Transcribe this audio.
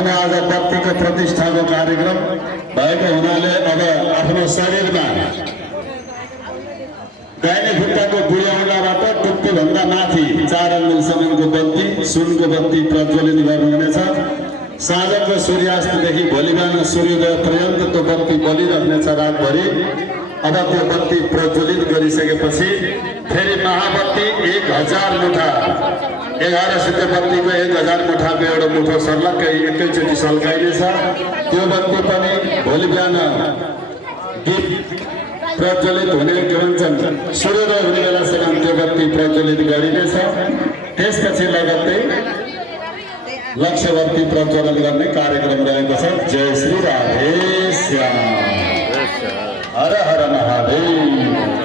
आफ्नो आज बत्तीको प्रतिष्ठाको कार्यक्रम भएको हुनाले अब आफ्नो शरीरमा दाहिने खुट्टाको बुढ्याउलाबाट टुप्पीभन्दा माथि 4 अङ्गुलसम्मको बत्ती सुनको बत्ती प्रज्वलित गर्नुहुनेछ। साँझको सूर्यास्तदेखि भोलि बिहान सूर्योदय पर्यन्त त्यो बत्ती बलिरहनेछ रातभरि। अब त्यो बत्ती प्रज्वलित गरिसकेपछि फेरि महाबत्ती 1000 मुठा 11 सिद्धे बत्तीको 1000 मुठाको एउटा मुठो सर्लक्कै एकैचोटि सल्काइनेछ। त्यो बत्ती पनि भोलि बिहान दीप प्रज्वलित हुने के भन्छन् सूर्योदय हुने बेलासम्म त्यो बत्ती प्रज्वलित गरिनेछ। त्यसपछि लगत्तै लक्ष्यवर्ती प्रज्वलन गर्ने कार्यक्रम रहेको छ। जय श्री राधे श्याम, हर हर महादेव।